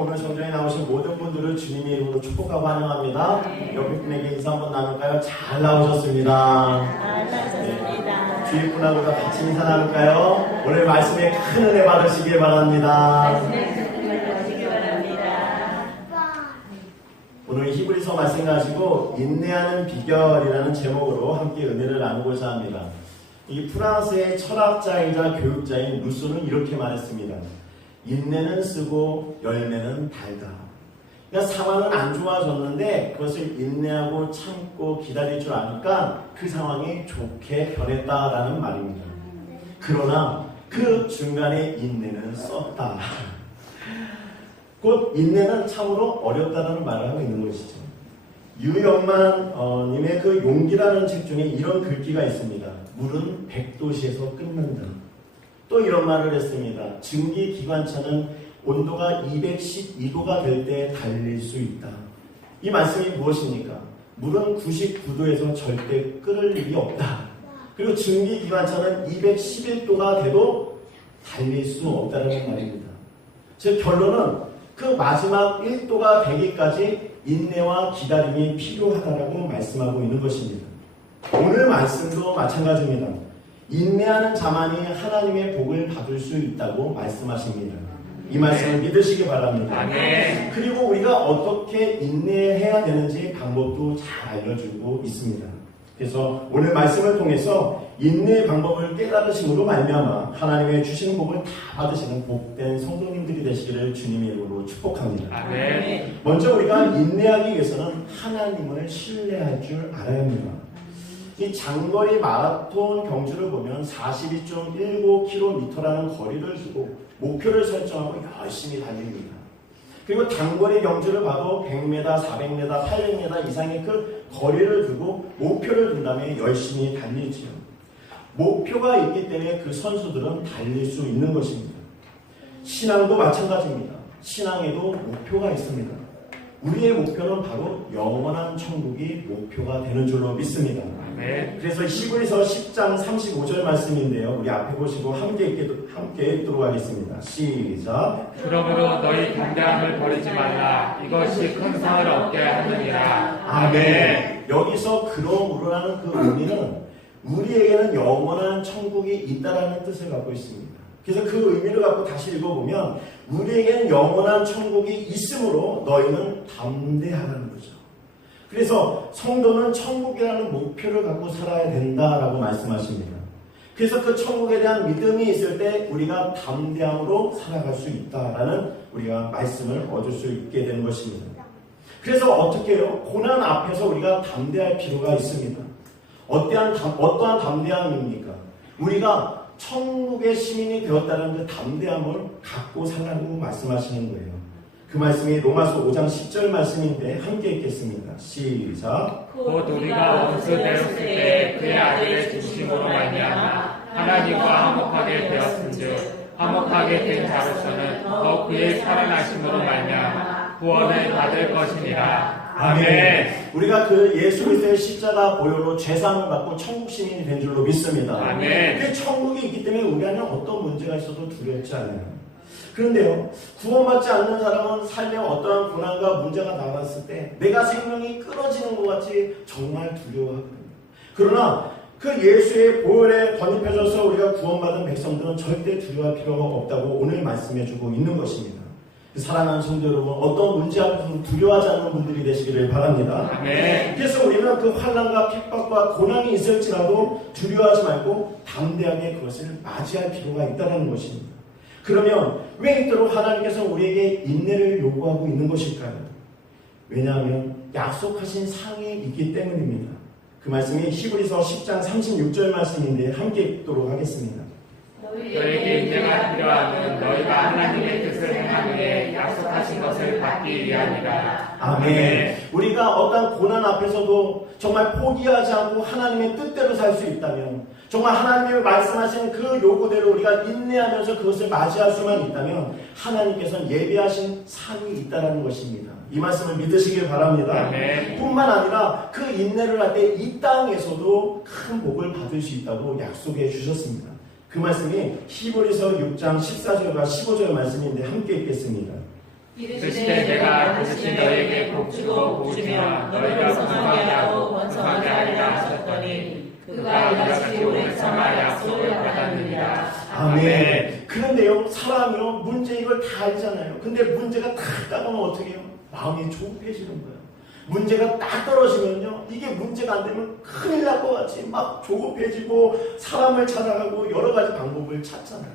오늘 성전에 나오신 모든 분들을 주님의 이름으로 축복하고 환영합니다. 옆에 분에게 인사 한번 나눌까요? 잘 나오셨습니다. 네. 주위 분하고 다 같이 인사 나눌까요? 오늘 말씀에 큰 은혜 받으시길 바랍니다. 오늘 히브리서 말씀 가지고 인내하는 비결이라는 제목으로 함께 은혜를 나누고자 합니다. 이 프랑스의 철학자이자 교육자인 루소는 이렇게 말했습니다. 인내는 쓰고 열매는 달다. 그러니까 상황은 안 좋아졌는데 그것을 인내하고 참고 기다릴 줄 아니까 그 상황이 좋게 변했다라는 말입니다. 그러나 그 중간에 인내는 썼다. 곧 인내는 참으로 어렵다는 말을 하고 있는 것이죠. 유영만 님의 그 용기라는 책 중에 이런 글귀가 있습니다. 물은 100도씨에서 끓는다. 또 이런 말을 했습니다. 증기기관차는 온도가 212도가 될 때 달릴 수 있다. 이 말씀이 무엇입니까? 물은 99도에서 절대 끓을 일이 없다. 그리고 증기기관차는 211도가 돼도 달릴 수 없다는 말입니다. 즉 결론은 그 마지막 1도가 되기까지 인내와 기다림이 필요하다라고 말씀하고 있는 것입니다. 오늘 말씀도 마찬가지입니다. 인내하는 자만이 하나님의 복을 받을 수 있다고 말씀하십니다. 이 말씀을 믿으시기 바랍니다. 아멘. 그리고 우리가 어떻게 인내해야 되는지 방법도 잘 알려주고 있습니다. 그래서 오늘 말씀을 통해서 인내의 방법을 깨달으심으로 말미암아 하나님의 주시는 복을 다 받으시는 복된 성도님들이 되시기를 주님의 이름으로 축복합니다. 아멘. 먼저 우리가 인내하기 위해서는 하나님을 신뢰할 줄 알아야 합니다. 이 장거리 마라톤 경주를 보면 42.19km라는 거리를 두고 목표를 설정하고 열심히 달립니다. 그리고 단거리 경주를 봐도 100m, 400m, 800m 이상의 그 거리를 두고 목표를 둔 다음에 열심히 달리지요. 목표가 있기 때문에 그 선수들은 달릴 수 있는 것입니다. 신앙도 마찬가지입니다. 신앙에도 목표가 있습니다. 우리의 목표는 바로 영원한 천국이 목표가 되는 줄로 믿습니다. 네. 그래서 히브리서 10장 35절 말씀인데요. 우리 앞에 보시고 함께 읽도록 하겠습니다. 시작. 그러므로 너희 담대함을 버리지 말라. 이것이 큰 상을 얻게 하느니라. 아멘. 여기서 그러므로라는 그 의미는 우리에게는 영원한 천국이 있다라는 뜻을 갖고 있습니다. 그래서 그 의미를 갖고 다시 읽어보면 우리에게는 영원한 천국이 있으므로 너희는 담대하라는 거죠. 그래서 성도는 천국이라는 목표를 갖고 살아야 된다라고 말씀하십니다. 그래서 그 천국에 대한 믿음이 있을 때 우리가 담대함으로 살아갈 수 있다라는 우리가 말씀을 얻을 수 있게 되는 것입니다. 그래서 어떻게 해요? 고난 앞에서 우리가 담대할 필요가 있습니다. 어떠한 담대함입니까? 우리가 천국의 시민이 되었다는 그 담대함을 갖고 살라고 말씀하시는 거예요. 그 말씀이 로마서 5장 10절 말씀인데 함께 읽겠습니다. 시작. 곧 우리가 원수 되었을 때 그의 아들의 중심으로 말미암아 하나님과 화목하게 되었은즉 화목하게 된 자로서는 더 그의 살아나심으로 말미암아 구원을 받을 것이니라. 아멘. 우리가 그 예수 그리스도의 십자가 보혈로 죄사함을 받고 천국 시민이 된 줄로 믿습니다. 아멘. 그 천국이 있기 때문에 우리는 어떤 문제가 있어도 두렵지 않아요. 그런데요, 구원받지 않는 사람은 삶에 어떠한 고난과 문제가 나왔을 때 내가 생명이 끊어지는 것 같이 정말 두려워하거든요. 그러나 그 예수의 보혈에 덧입혀져서 우리가 구원받은 백성들은 절대 두려워할 필요가 없다고 오늘 말씀해주고 있는 것입니다. 사랑하는 성도 여러분, 어떤 문제 앞에서 두려워하지 않는 분들이 되시기를 바랍니다. 아멘. 그래서 우리는 그 환난과 핍박과 고난이 있을지라도 두려워하지 말고 담대하게 그것을 맞이할 필요가 있다는 것입니다. 그러면 왜 이토록 하나님께서 우리에게 인내를 요구하고 있는 것일까요? 왜냐하면 약속하신 상이 있기 때문입니다. 그 말씀이 히브리서 10장 36절 말씀인데 함께 읽도록 하겠습니다. 너에게 인내가 필요하면 너희가 하나님의 뜻을 행하기에 약속하신 것을 받기 위함이라. 아멘. 우리가 어떤 고난 앞에서도 정말 포기하지 않고 하나님의 뜻대로 살 수 있다면, 정말 하나님이 말씀하신 그 요구대로 우리가 인내하면서 그것을 맞이할 수만 있다면 하나님께서는 예비하신 상이 있다는 것입니다. 이 말씀을 믿으시길 바랍니다. 아멘. 뿐만 아니라 그 인내를 할 때 이 땅에서도 큰 복을 받을 수 있다고 약속해 주셨습니다. 그 말씀이 히브리서 6장 14절과 15절 말씀인데 함께 읽겠습니다. 이르시되 내가 다시 너에게 복주고 복주며 너희가 번성하게 하고 번성하게 하리라 하셨더니 그가 이같이 오래 참아 약속을 받았느니라. 아멘. 그런데요, 사람이요, 문제 이걸 다 알잖아요. 근데 문제가 딱 따가면 어떻게 해요? 마음이 조급해지는 거예요. 문제가 딱 떨어지면요, 이게 문제가 안 되면 큰일 날 것 같이 막 조급해지고 사람을 찾아가고 여러 가지 방법을 찾잖아요.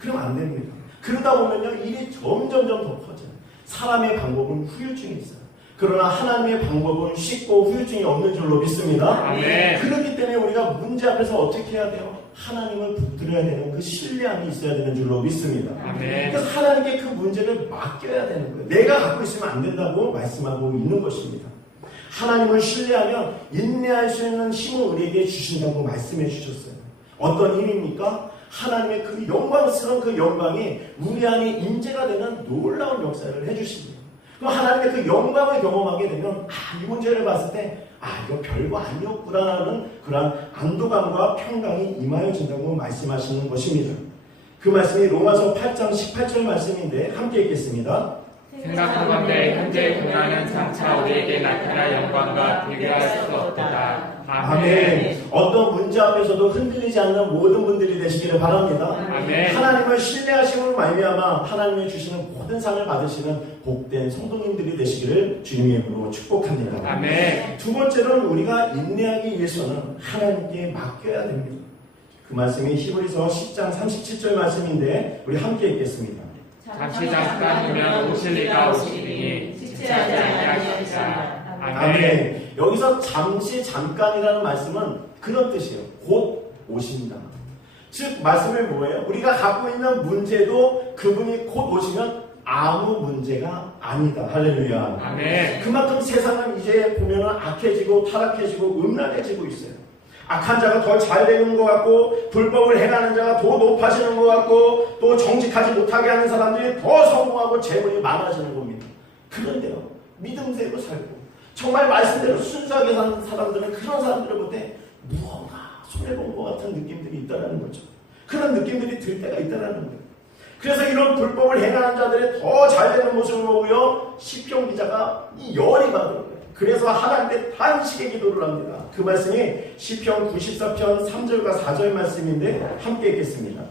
그러면 안 됩니다. 그러다 보면요, 일이 점점점 더 커져요. 사람의 방법은 후유증이 있어요. 그러나 하나님의 방법은 쉽고 후유증이 없는 줄로 믿습니다. 아멘. 그렇기 때문에 우리가 문제 앞에서 어떻게 해야 돼요? 하나님을 붙들어야 되는 그 신뢰함이 있어야 되는 줄로 믿습니다. 아멘. 그래서 하나님께 그 문제를 맡겨야 되는 거예요. 내가 갖고 있으면 안 된다고 말씀하고 있는 것입니다. 하나님을 신뢰하면 인내할 수 있는 힘을 우리에게 주신다고 말씀해 주셨어요. 어떤 힘입니까? 하나님의 그 영광스러운 그 영광이 우리 안에 임재가 되는 놀라운 역사를 해주십니다. 그럼 하나님의 그 영광을 경험하게 되면 이 문제를 봤을 때 이거 별거 아니었구나라는 그런 안도감과 평강이 임하여진다고 말씀하시는 것입니다. 그 말씀이 로마서 8장 18절 말씀인데 함께 읽겠습니다. 생각하건대 현재 고난은 장차 우리에게 나타날 영광과 비교할 수 없도다. 아멘. 어떤 문제 앞에서도 흔들리지 않는 모든 분들이 되시기를 바랍니다. 아멘. 하나님을 신뢰하심으로 말미암아 하나님이 주시는 모든 상을 받으시는 복된 성도님들이 되시기를 주님의 이름으로 축복합니다. 아멘. 두 번째로는 우리가 인내하기 위해서는 하나님께 맡겨야 됩니다. 그 말씀이 히브리서 10장 37절 말씀인데 우리 함께 읽겠습니다. 잠시 잠깐이면 오실 이가 오시니 지체하지 아니하시리라. 아멘. 여기서 잠시 잠깐이라는 말씀은 그런 뜻이에요. 곧 오신다. 즉 말씀이 뭐예요? 우리가 갖고 있는 문제도 그분이 곧 오시면 아무 문제가 아니다. 할렐루야. 아멘. 그만큼 세상은 이제 보면은 악해지고 타락해지고 음란해지고 있어요. 악한 자가 더 잘 되는 것 같고 불법을 행하는 자가 더 높아지는 것 같고 또 정직하지 못하게 하는 사람들이 더 성공하고 재물이 많아지는 겁니다. 그런데요, 믿음대로 살고 정말 말씀대로 순수하게 사는 사람들은 그런 사람들을 볼 때 무언가 손해본 것 같은 느낌들이 있다는 거죠. 그런 느낌들이 들 때가 있다는 거예요. 그래서 이런 불법을 행하는 자들이 더 잘 되는 모습을 보고요, 시편 기자가 이 열이 받은 거예요. 그래서 하나님께 탄식의 기도를 합니다. 그 말씀이 시편 94편 3절과 4절 말씀인데 함께 읽겠습니다.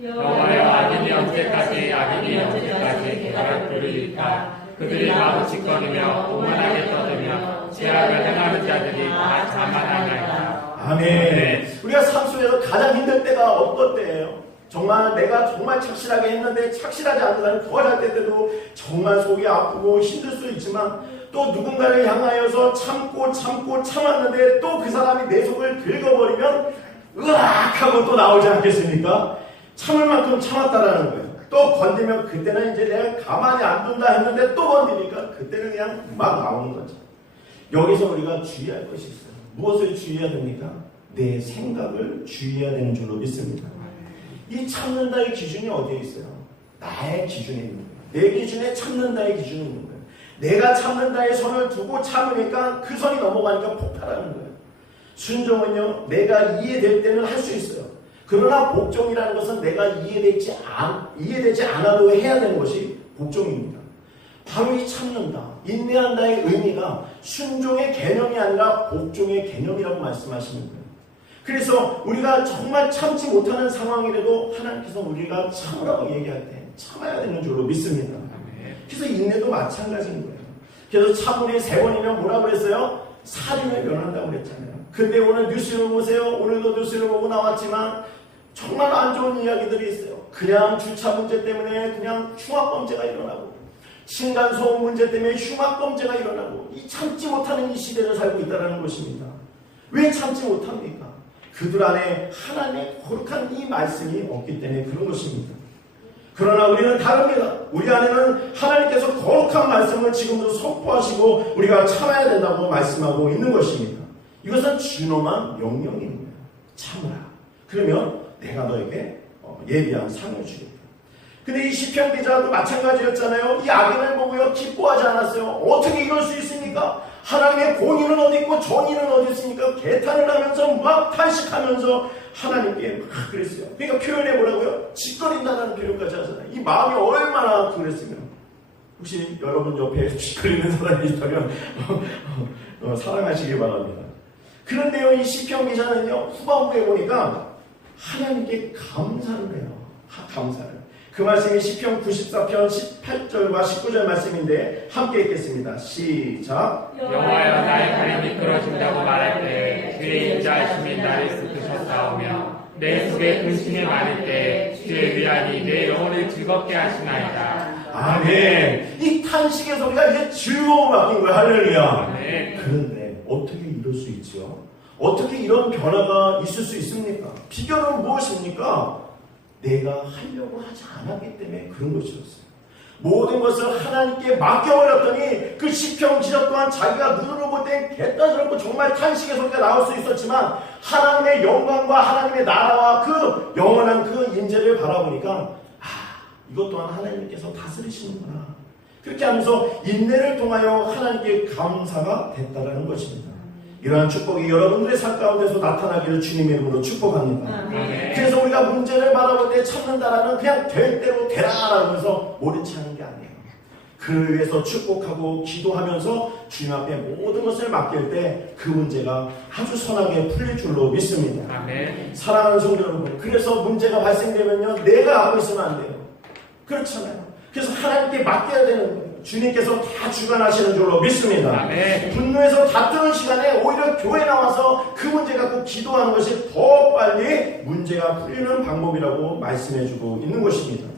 여호와여 악인이 언제까지 계략을 부리리까. 그들이 마구짓거리며 오만하게 떠들며 죄악을 행하는 자들이 다 자만하나이다. 아멘. 우리가 삶 속에서 가장 힘들 때가 어떤 때예요? 정말 내가 정말 착실하게 했는데 착실하지 않은 사람이 더 잘 때도 정말 속이 아프고 힘들 수 있지만 또 누군가를 향하여서 참고 참았는데 또 그 사람이 내 속을 긁어버리면 으악 하고 또 나오지 않겠습니까? 참을 만큼 참았다라는 거예요. 또 건드면 그때는 이제 내가 가만히 안 둔다 했는데 또 건드니까 그때는 그냥 막 나오는 거죠. 여기서 우리가 주의할 것이 있어요. 무엇을 주의해야 됩니까? 내 생각을 주의해야 되는 줄로 믿습니다. 이 참는다의 기준이 어디에 있어요? 나의 기준에 있는 거예요. 내 기준에 참는다의 기준이 있는 거예요. 내가 참는다의 선을 두고 참으니까 그 선이 넘어가니까 폭발하는 거예요. 순종은요, 내가 이해될 때는 할 수 있어요. 그러나 복종이라는 것은 내가 이해되지 않아도 해야 되는 것이 복종입니다. 바로 이 참는다, 인내한다의 의미가 순종의 개념이 아니라 복종의 개념이라고 말씀하시는 거예요. 그래서 우리가 정말 참지 못하는 상황이라도 하나님께서 우리가 참으라고 얘기할 때 참아야 되는 줄로 믿습니다. 그래서 인내도 마찬가지인 거예요. 그래서 차분히 3번이면 뭐라고 그랬어요? 살인을 면한다고 그랬잖아요. 근데 오늘 뉴스를 보세요. 오늘도 뉴스를 보고 나왔지만 정말 안 좋은 이야기들이 있어요. 그냥 주차 문제 때문에 그냥 흉악범죄가 일어나고 층간소음 문제 때문에 흉악범죄가 일어나고 이 참지 못하는 이 시대를 살고 있다는 것입니다. 왜 참지 못합니까? 그들 안에 하나님의 거룩한 이 말씀이 없기 때문에 그런 것입니다. 그러나 우리는 다릅니다. 우리 안에는 하나님께서 거룩한 말씀을 지금도 선포하시고 우리가 참아야 된다고 말씀하고 있는 것입니다. 이것은 준엄한 명령인 거예요. 참으라. 그러면 내가 너에게 예비한 상을 주겠다. 근데 이 시편 기자도 마찬가지였잖아요. 이 악인을 보고요, 기뻐하지 않았어요. 어떻게 이럴 수 있습니까? 하나님의 공의는 어디 있고 정의는 어디 있습니까? 개탄을 하면서 막 탄식하면서 하나님께 막 그랬어요. 그러니까 표현해 보라고요? 짓거린다는 표현까지 하잖아요. 이 마음이 얼마나 그랬으면. 혹시 여러분 옆에 쥐 걸리는 사람이 있다면 사랑하시기 바랍니다. 그런데요, 이 시편 기자는요, 후반부에 보니까 하나님께 감사를 해요. 감사를. 그 말씀이 시편 94편 18절과 19절 말씀인데 함께 읽겠습니다. 시작. 여호와여 나의 발이 미끄러진다고 말할 때 주의 인자하심이 나를 쓰셨사오며 내 속에 근심이 많을 때 주의 위안이 내 영혼을 즐겁게 하시나이다. 아멘. 이 탄식의 소리가 이제 즐거움을 맡긴 거예요. 할렐루야. 아멘. 그런데 어떻게 이럴 수 있죠? 어떻게 이런 변화가 있을 수 있습니까? 비결은 무엇입니까? 내가 하려고 하지 않았기 때문에 그런 것이었어요. 모든 것을 하나님께 맡겨버렸더니 그 시편 기자 또한 자기가 눈으로 볼 땐 개따스럽고 정말 탄식의 소리가 나올 수 있었지만 하나님의 영광과 하나님의 나라와 그 영원한 그 인재를 바라보니까 이것 또한 하나님께서 다스리시는구나. 그렇게 하면서 인내를 통하여 하나님께 감사가 됐다라는 것입니다. 이러한 축복이 여러분들의 삶 가운데서 나타나기를 주님의 이름으로 축복합니다. 그래서 우리가 문제를 바라볼 때 참는다라는 그냥 될 대로 되라라면서 모른 체 하는 게 아니에요. 그를 위해서 축복하고 기도하면서 주님 앞에 모든 것을 맡길 때 그 문제가 아주 선하게 풀릴 줄로 믿습니다. 아멘. 사랑하는 성도 여러분, 그래서 문제가 발생되면요, 내가 하고 있으면 안 돼요. 그렇잖아요. 그래서 하나님께 맡겨야 되는 거예요. 주님께서 다 주관하시는 줄로 믿습니다. 아멘. 분노해서 다투는 시간에 오히려 교회 나와서 그 문제 갖고 기도하는 것이 더 빨리 문제가 풀리는 방법이라고 말씀해주고 있는 것입니다.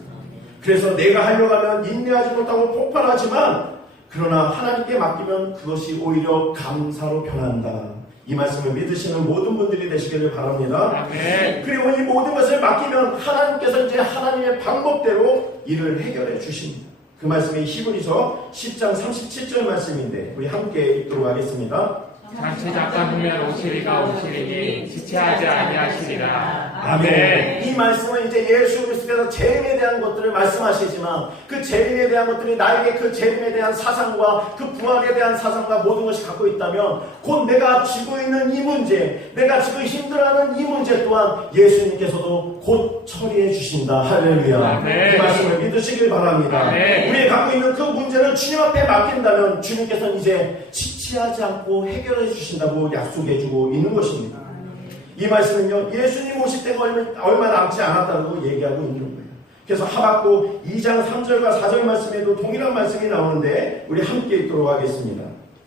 그래서 내가 하려고 하면 인내하지 못하고 폭발하지만 그러나 하나님께 맡기면 그것이 오히려 감사로 변한다. 이 말씀을 믿으시는 모든 분들이 되시기를 바랍니다. 아멘. 그리고 이 모든 것을 맡기면 하나님께서 이제 하나님의 방법대로 일을 해결해 주십니다. 그 말씀이 히브리서 10장 37절 말씀인데 우리 함께 읽도록 하겠습니다. 잠시 잠깐 후면 오시리가 오시리니 지체하지 아니하시리라. 아멘. 이 말씀은 이제 예수 그리스도께서 재림에 대한 것들을 말씀하시지만 그 재림에 대한 것들이 나에게 그 재림에 대한 사상과 그 부활에 대한 사상과 모든 것이 갖고 있다면 곧 내가 지고 있는 이 문제, 내가 지금 힘들어하는 이 문제 또한 예수님께서도 곧 처리해 주신다. 할렐루야. 아멘. 이 말씀을 믿으시길 바랍니다. 아멘. 우리가 갖고 있는 그 문제를 주님 앞에 맡긴다면 주님께서는 이제 지체하지 않고 해결해 주신다고 약속해주고 있는 것입니다. 이 말씀은요, 예수님 오실 때가 얼마 남지 않았다고 얘기하고 있는 거예요. 그래서 하박국 2장 3절과 4절 말씀에도 동일한 말씀이 나오는데 우리 함께 읽도록 하겠습니다.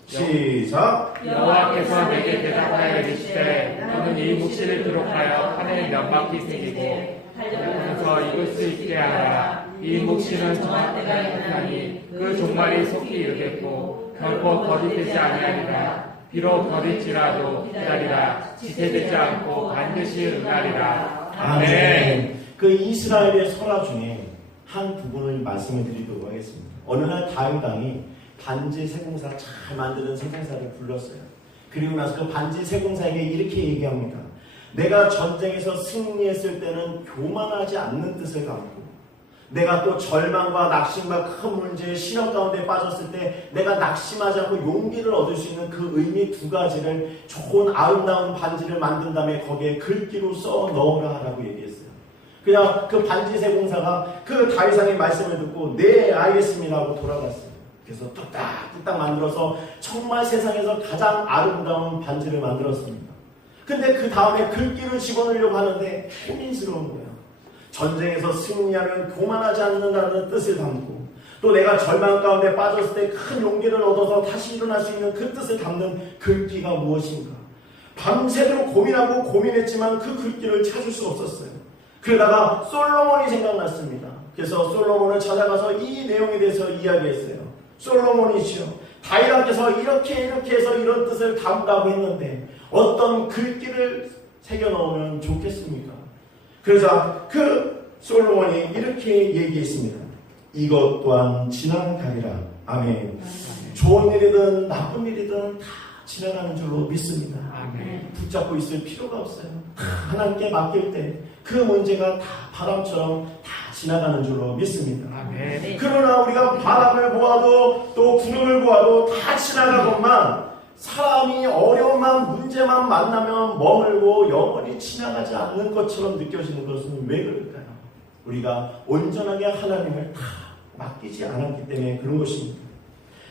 시작. 여호와께서 내게 대답하여 이르시되 너는 이 묵시를 기록하여 하늘에 몇 바퀴 새기고 달려가면서 입을 수 있게 하라. 이 묵시는 정한 때가 있나니 그 종말이 속히 이르겠고 결코 거짓되지 아니하리라. 비록 거짓지라도 기다리라. 지체되지 않고 반드시 응하리라. 아멘. 그 이스라엘의 설화 중에 한 부분을 말씀을 드리도록 하겠습니다. 어느 날 다윗 왕이 반지 세공사 잘 만드는 세공사를 불렀어요. 그리고 나서 그 반지 세공사에게 이렇게 얘기합니다. 내가 전쟁에서 승리했을 때는 교만하지 않는 뜻을 담고 내가 또 절망과 낙심과 큰 문제의 시련 가운데 빠졌을 때 내가 낙심하지 않고 용기를 얻을 수 있는 그 의미 두 가지를 좋은 아름다운 반지를 만든 다음에 거기에 글귀로 써 넣으라 라고 얘기했어요. 그냥 그 반지 세공사가 그 다윗왕의 말씀을 듣고 네 알겠습니다 하고 돌아갔어요. 그래서 뚝딱 만들어서 정말 세상에서 가장 아름다운 반지를 만들었습니다. 근데 그 다음에 글귀를 집어넣으려고 하는데 고민스러운 거예요. 전쟁에서 승리하면 교만하지 않는다는 뜻을 담고 또 내가 절망 가운데 빠졌을 때 큰 용기를 얻어서 다시 일어날 수 있는 그 뜻을 담는 글귀가 무엇인가. 밤새도록 고민하고 고민했지만 그 글귀를 찾을 수 없었어요. 그러다가 솔로몬이 생각났습니다. 그래서 솔로몬을 찾아가서 이 내용에 대해서 이야기했어요. 솔로몬이시여, 다윗왕께서 이렇게 해서 이런 뜻을 담다고 했는데 어떤 글귀를 새겨 넣으면 좋겠습니까? 그러자 그 솔로몬이 이렇게 얘기했습니다. 이것 또한 지나가리라. 아멘. 좋은 일이든 나쁜 일이든 다 지나가는 줄로 믿습니다. 아멘. 붙잡고 있을 필요가 없어요. 하나님께 맡길 때 그 문제가 다 바람처럼 다 지나가는 줄로 믿습니다. 아멘. 그러나 우리가 바람을 보아도 또 구름을 보아도 다 지나가건만 사람이 어려움만 문제만 만나면 머물고 영원히 지나가지 않는 것처럼 느껴지는 것은 왜 그럴까요? 우리가 온전하게 하나님을 다 맡기지 않았기 때문에 그런 것입니다.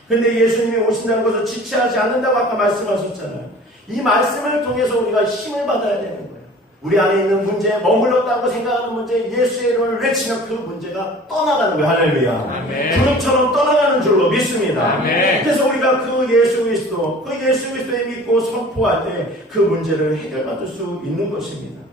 그런데 예수님이 오신다는 것을 지체하지 않는다고 아까 말씀하셨잖아요. 이 말씀을 통해서 우리가 힘을 받아야 되는 거예요. 우리 안에 있는 문제, 머물렀다고 생각하는 문제, 예수의 이름을 외치면 그 문제가 떠나가는 거예요. 할렐루야. 구름처럼 떠나가는 줄로 믿습니다. 아멘. 그래서 우리가 그 예수 그리스도에 믿고 선포할 때 그 문제를 해결받을 수 있는 것입니다.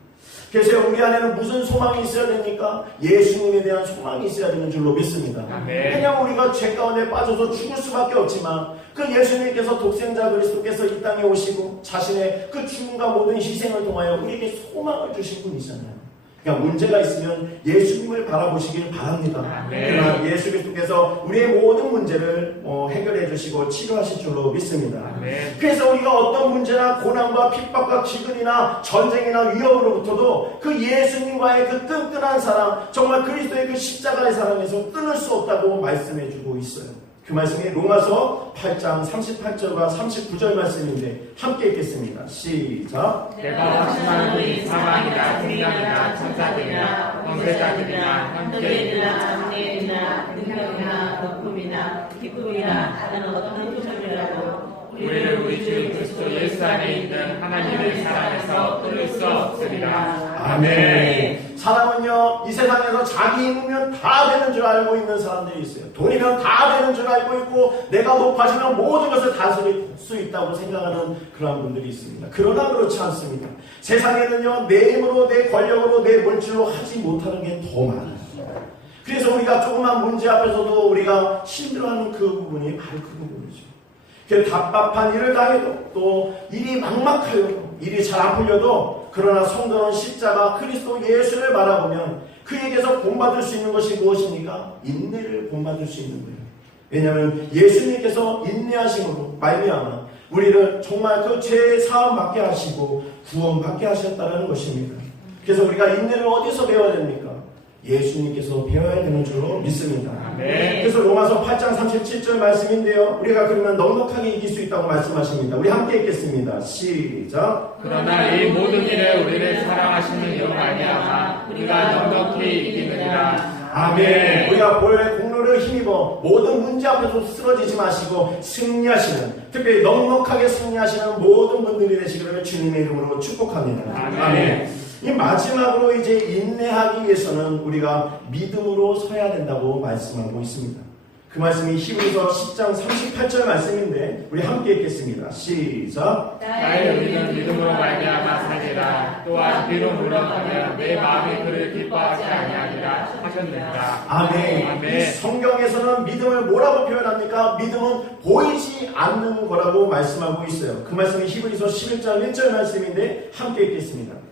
그래서 우리 안에는 무슨 소망이 있어야 됩니까? 예수님에 대한 소망이 있어야 되는 줄로 믿습니다. 왜냐하면 우리가 죄 가운데 빠져서 죽을 수밖에 없지만 그 예수님께서 독생자 그리스도께서 이 땅에 오시고 자신의 그 죽음과 모든 희생을 통하여 우리에게 소망을 주신 분이잖아요. 그러니까 문제가 있으면 예수님을 바라보시길 바랍니다. 그러나 예수 그리스도께서 우리의 모든 문제를 해결해 주시고 치료하실 줄로 믿습니다. 그래서 우리가 어떤 문제나 고난과 핍박과 기근이나 전쟁이나 위협으로부터도 그 예수님과의 그 끈끈한 사랑, 정말 그리스도의 그 십자가의 사랑에서 끊을 수 없다고 말씀해 주고 있어요. 그 말씀이 로마서 8장 38절과 39절 말씀인데 함께 읽겠습니다. 시작. 내가 확신하는 분이 사망이나 생명이나 천사들이나 권세자들이나 현재이나 장래이나 능력이나 높음이나 기쁨이나 다른 어떤 표정이라도 우리를 우리 주 그리스도 예수 안에 있는 하나님의 사랑에서 끊을 수 없으리라. 아멘. 사람은요, 이 세상에서 자기 힘이면 다 되는 줄 알고 있는 사람들이 있어요. 돈이면 다 되는 줄 알고 있고 내가 높아지면 모든 것을 다스릴 수 있다고 생각하는 그런 분들이 있습니다. 그러나 그렇지 않습니다. 세상에는요, 내 힘으로, 내 권력으로, 내 물질로 하지 못하는 게 더 많아요. 그래서 우리가 조그만 문제 앞에서도 우리가 힘들어하는 그 부분이 바로 그 부분이죠. 그 답답한 일을 당해도 또 일이 막막하여도 일이 잘 안 풀려도 그러나 성도는 십자가 그리스도 예수를 바라보면 그에게서 본받을 수 있는 것이 무엇입니까? 인내를 본받을 수 있는 거예요. 왜냐하면 예수님께서 인내하심으로 말미암아 우리를 정말 그 죄의 사함 받게 하시고 구원받게 하셨다는 것입니다. 그래서 우리가 인내를 어디서 배워야 됩니까? 예수님께서 배워야 되는 줄로 믿습니다. 그래서 로마서 8장 37절 말씀인데요. 우리가 그러면 넉넉하게 이길 수 있다고 말씀하십니다. 우리 함께 읽겠습니다. 시작. 그러나 이 모든 일에 우리를 사랑하시는 이로 말미암아 우리가 넉넉히 이기느니라. 아멘. 우리가 볼 공로를 힘입어 모든 문제 앞에서 쓰러지지 마시고 승리하시는, 특별히 넉넉하게 승리하시는 모든 분들이 되시기를 주님의 이름으로 축복합니다. 아멘. 이 마지막으로 이제 인내하기 위해서는 우리가 믿음으로 서야 된다고 말씀하고 있습니다. 그 말씀이 히브리서 10장 38절 말씀인데 우리 함께 읽겠습니다. 시작. 나의 우리는 믿음으로 말미암아 살리라. 또한 비로 물러가면 내 마음이 그를 기뻐하지 아니하리라 하셨느니라. 아멘. 이 성경에서는 믿음을 뭐라고 표현합니까? 믿음은 보이지 않는 거라고 말씀하고 있어요. 그 말씀이 히브리서 11장 1절 말씀인데 함께 읽겠습니다.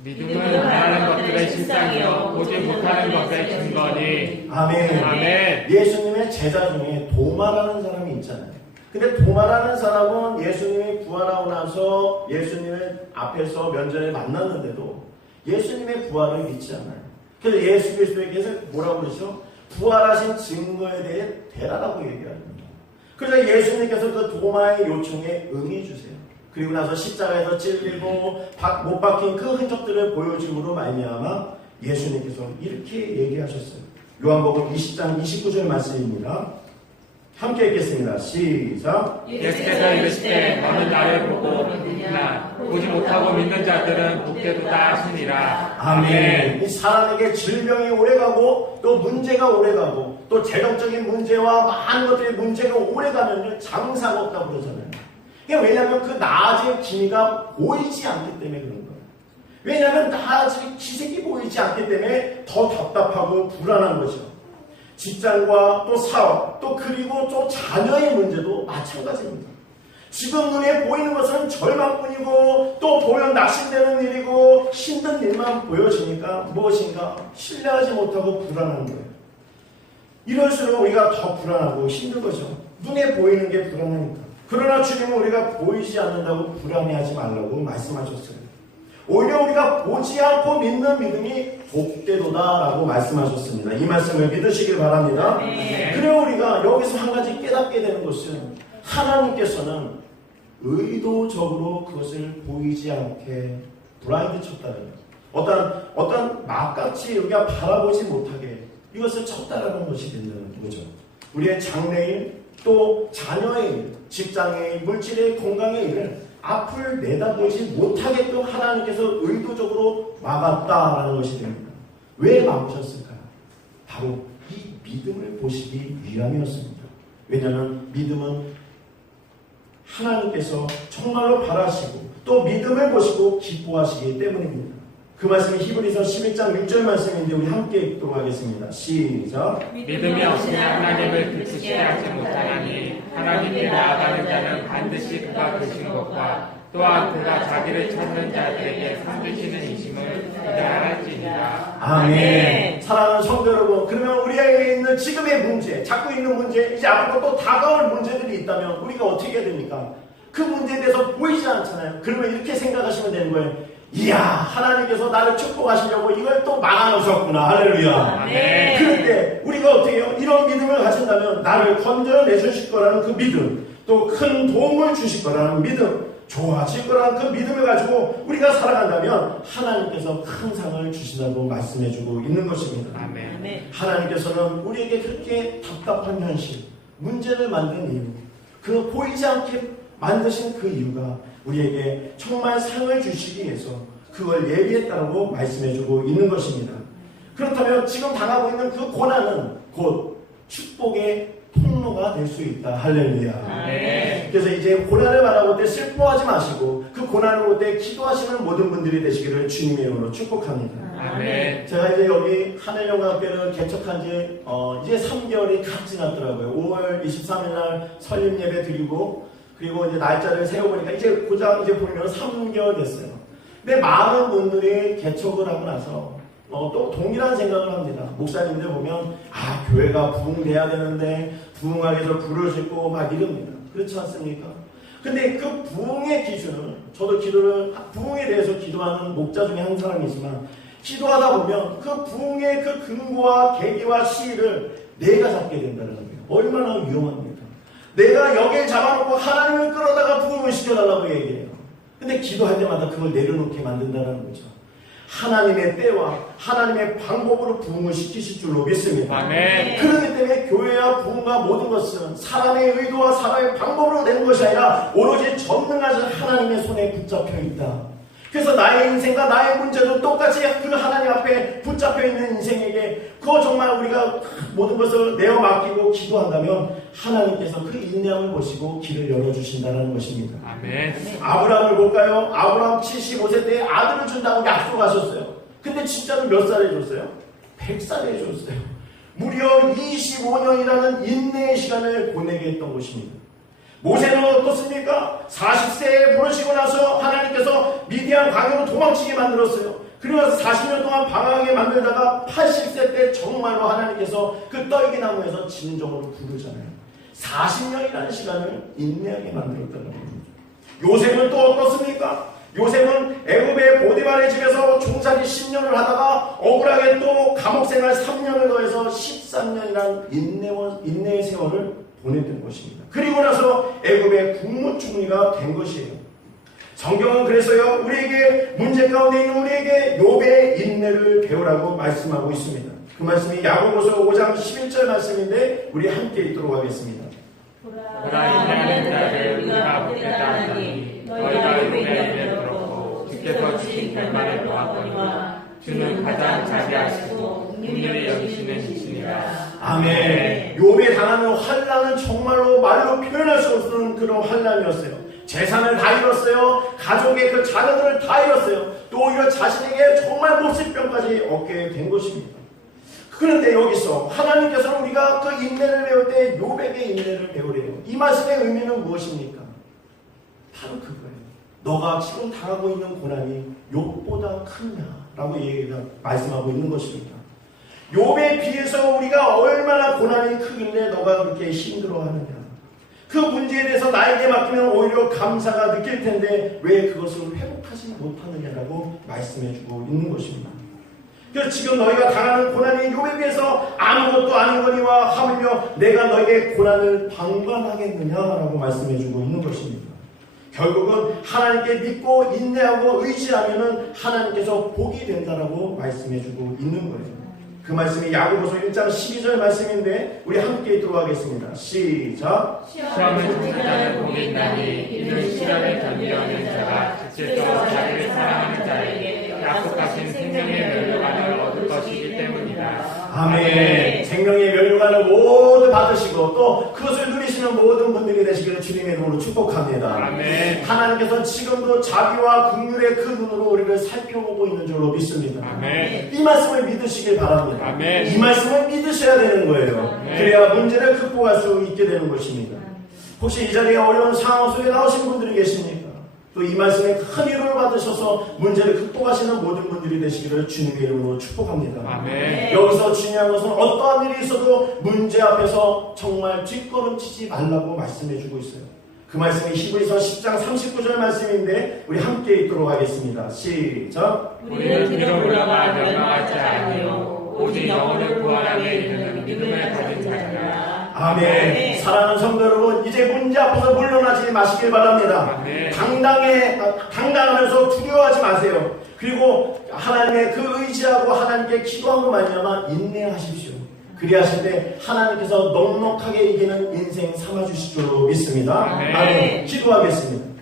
믿음은 말하는 것들의 실상이요 보지 못하는 것의 증거니. 아멘. 아멘. 예수님의 제자 중에 도마라는 사람이 있잖아요. 근데 도마라는 사람은 예수님이 부활하고 나서 예수님의 앞에서 면전에 만났는데도 예수님의 부활을 믿지 않아요. 그래서 예수 그리스도에게서 뭐라고 그러죠? 부활하신 증거에 대해 대라라고 얘기합니다. 그래서 예수님께서 그 도마의 요청에 응해 주세요. 그리고 나서 십자가에서 찔리고 못 박힌 그 흔적들을 보여줌으로 말미암아 예수님께서 이렇게 얘기하셨어요. 요한복음 20장 29절 말씀입니다. 함께 읽겠습니다. 시작. 예수께서 이르시되 너는 나를 보고 믿느냐. 보지 못하고 믿는 자들은 복되도다 하시니라. 아멘. 이 사람에게 질병이 오래가고 또 문제가 오래가고 또 재정적인 문제와 많은 것들의 문제가 오래가면 장사가 없다고 그러잖아요. 왜냐하면 그 나아질 기미가 보이지 않기 때문에 그런 거예요. 왜냐하면 나아질 기색이 보이지 않기 때문에 더 답답하고 불안한 거죠. 직장과 또 사업, 또 그리고 또 자녀의 문제도 마찬가지입니다. 지금 눈에 보이는 것은 절망뿐이고 또 보면 낙심되는 일이고 힘든 일만 보여지니까 무엇인가 신뢰하지 못하고 불안한 거예요. 이럴수록 우리가 더 불안하고 힘든 거죠. 눈에 보이는 게 불안하니까. 그러나 주님은 우리가 보이지 않는다고 불안해하지 말라고 말씀하셨어요. 오히려 우리가 보지 않고 믿는 믿음이 복되도다라고 말씀하셨습니다. 이 말씀을 믿으시길 바랍니다. 그리고 우리가 여기서 한 가지 깨닫게 되는 것은 하나님께서는 의도적으로 그것을 보이지 않게 블라인드 쳤다는 거예요. 어떤 막같이 우리가 바라보지 못하게 이것을 쳤다라는 것이 된다는 거예요. 거죠. 우리의 장래일, 또 자녀의 일, 직장의 일, 물질의 건강의 일을 앞을 내다보지 못하게끔 하나님께서 의도적으로 막았다라는 것이 됩니다. 왜 막으셨을까요? 바로 이 믿음을 보시기 위함이었습니다. 왜냐하면 믿음은 하나님께서 정말로 바라시고 또 믿음을 보시고 기뻐하시기 때문입니다. 그 말씀이 히브리서 11장 6절 말씀인데 우리 함께 읽도록 하겠습니다. 시작. 믿음이 없으면 하나님을 기쁘시게 하지 못하나니 하나님께 나아가는 자는 반드시 그가 계신 것과 또한 그가 자기를 찾는 자들에게 상 주시는 이심을 그들 알았지니라. 아멘. 사랑하는 성도 여러분, 그러면 우리에게 있는 지금의 문제, 자꾸 있는 문제, 이제 앞으로 또 다가올 문제들이 있다면 우리가 어떻게 해야 됩니까? 그 문제에 대해서 보이지 않잖아요. 그러면 이렇게 생각하시면 되는 거예요. 이야, 하나님께서 나를 축복하시려고 이걸 또 막아놓으셨구나. 할렐루야. 아멘. 그런데 우리가 어떻게 해요? 이런 믿음을 가진다면 나를 건져내 주실 거라는 그 믿음, 또 큰 도움을 주실 거라는 믿음, 좋아질 거라는 그 믿음을 가지고 우리가 살아간다면 하나님께서 큰 상을 주신다고 말씀해주고 있는 것입니다. 아멘. 하나님께서는 우리에게 그렇게 답답한 현실, 문제를 만든 이유, 그 보이지 않게 만드신 그 이유가 우리에게 정말 상을 주시기 위해서 그걸 예비했다고 말씀해주고 있는 것입니다. 그렇다면 지금 당하고 있는 그 고난은 곧 축복의 통로가 될 수 있다. 할렐루야. 네. 그래서 이제 고난을 바라볼 때 슬퍼하지 마시고 그 고난을 볼 때 기도하시는 모든 분들이 되시기를 주님의 이름으로 축복합니다. 아멘. 제가 이제 여기 하늘영광교회를 개척한 지 이제 3개월이 갓 지났더라고요. 5월 23일 날 설립 예배 드리고 그리고 이제 날짜를 세워보니까 이제 고작 이제 보면 3개월 됐어요. 근데 많은 분들이 개척을 하고 나서 또 동일한 생각을 합니다. 목사님들 보면 교회가 부흥돼야 되는데 부흥하기 위해서 불을 짓고 막 이럽니다. 그렇지 않습니까? 근데 그 부흥의 기준은 저도 부흥에 대해서 기도하는 목자 중에 한 사람이지만 기도하다 보면 그 부흥의 그 근거와 계기와 시를 내가 잡게 된다는 거예요. 얼마나 위험합니까? 내가 여길 잡아놓고 하나님을 끌어다가 부흥을 시켜달라고 얘기해요. 근데 기도할 때마다 그걸 내려놓게 만든다는 거죠. 하나님의 때와 하나님의 방법으로 부흥을 시키실 줄로 믿습니다. 아멘. 그렇기 때문에 교회와 부흥과 모든 것은 사람의 의도와 사람의 방법으로 되는 것이 아니라 오로지 전능하신 하나님의 손에 붙잡혀 있다. 그래서 나의 인생과 나의 문제도 똑같이 그 하나님 앞에 붙잡혀 있는 인생에게 그거 정말 우리가 모든 것을 내어 맡기고 기도한다면 하나님께서 그 인내함을 보시고 길을 열어주신다는 것입니다. 아멘. 아브라함을 볼까요? 아브라함 75세 때 아들을 준다고 약속하셨어요. 근데 진짜로 몇 살에 줬어요? 100살에 줬어요. 무려 25년이라는 인내의 시간을 보내게 했던 것입니다. 모세는 어떻습니까? 40세에 부르시고 나서 하나님께서 미디안 광야로 도망치게 만들었어요. 그러면서 40년 동안 방황하게 만들다가 80세 때 정말로 하나님께서 그 떨기나무에서 진정으로 부르잖아요. 40년이라는 시간을 인내하게 만들었다는 겁니다. 요셉은 또 어떻습니까? 요셉은 애굽의 보디발의 집에서 종살이 10년을 하다가 억울하게 또 감옥생활 3년을 더해서 13년이라는 인내의 세월을 보냈던 것입니다. 그리고 나서 애굽의 국무총리가 된 것이에요. 성경은 그래서요 우리에게 문제 가운데 있는 우리에게 욥의 인내를 배우라고 말씀하고 있습니다. 그 말씀이 야고보서 5장 11절 말씀인데 우리 함께 읽도록 하겠습니다. 보라 인내하는 자를 우리가 붙겠다 하니 너희가 욥의 인내를 들었고 주께서 주신 결말을 보았거니와 주는 가장 자비하시고 긍휼히 여기시는 이시니라. 아멘. 욥이 당하는 환난은 정말로 말로 표현할 수 없는 그런 환난이었어요. 재산을 다 잃었어요. 가족의 그 자녀들을 다 잃었어요. 또 오히려 자신에게 정말 몹쓸병까지 얻게 된 것입니다. 그런데 여기서 하나님께서는 우리가 그 인내를 배울 때 욥에게 인내를 배우래요. 이 말씀의 의미는 무엇입니까? 바로 그거예요. 너가 지금 당하고 있는 고난이 욥보다 크냐라고 말씀하고 있는 것입니다. 욥에 비해서 우리가 얼마나 고난이 크길래 너가 그렇게 힘들어하느냐. 그 문제에 대해서 나에게 맡기면 오히려 감사가 느낄 텐데 왜 그것을 회복하지 못하느냐라고 말씀해주고 있는 것입니다. 그래서 지금 너희가 당하는 고난이 욥에 비해서 아무것도 아니거니와 하물며 내가 너희의 고난을 방관하겠느냐라고 말씀해주고 있는 것입니다. 결국은 하나님께 믿고 인내하고 의지하면은 하나님께서 복이 된다라고 말씀해주고 있는 거예요. 그 말씀이 야고보서 1장 12절 말씀인데 우리 함께 읽도록 하겠습니다. 시작. 시험을 겪는 자는 복이 있나니 이는 시련을 견디려는 자가 실제적으로 자기를 사랑하는 자에게 약속하신 생명의 면류관을 얻을 것이기 때문이다. 아멘. 생명의 면류관을 모두 받으시고 또 그것을 누리시는 모든 분들이 되시기를 주님의 이름으로 축복합니다. 아멘. 하나님께서 지금도 자비와 긍휼의 그 눈으로 우리를 살펴보고 있는 줄로 믿습니다. 아멘. 이 말씀을 믿으시길 바랍니다. 아멘. 이 말씀을 믿으셔야 되는 거예요. 아멘. 그래야 문제를 극복할 수 있게 되는 것입니다. 혹시 이 자리에 어려운 상황 속에 나오신 분들이 계십니까? 또 이 말씀에 큰 위로를 받으셔서 문제를 극복하시는 모든 분들이 되시기를 주님의 이름으로 축복합니다. 아멘. 여기서 중요한 것은 어떠한 일이 있어도 문제 앞에서 정말 뒷걸음치지 말라고 말씀해주고 있어요. 그 말씀이 히브리서 10장 39절 말씀인데 우리 함께 읽도록 하겠습니다. 시작. 우리는 뒤로 물러가 멸망하지 아니요 오직 영혼을 구원하게 이르는 믿음을 가진 자들아. 아멘. 사랑하는 성도 여러분, 이제 문제 앞에서 물러나지 마시길 바랍니다. 아멘. 당당하면서 두려워하지 마세요. 그리고 하나님의 그 의지하고 하나님께 기도함으로 말미암아 인내하십시오. 그리하실 때 하나님께서 넉넉하게 이기는 인생 삼아주실 줄로 믿습니다. 아멘. 아멘. 기도하겠습니다.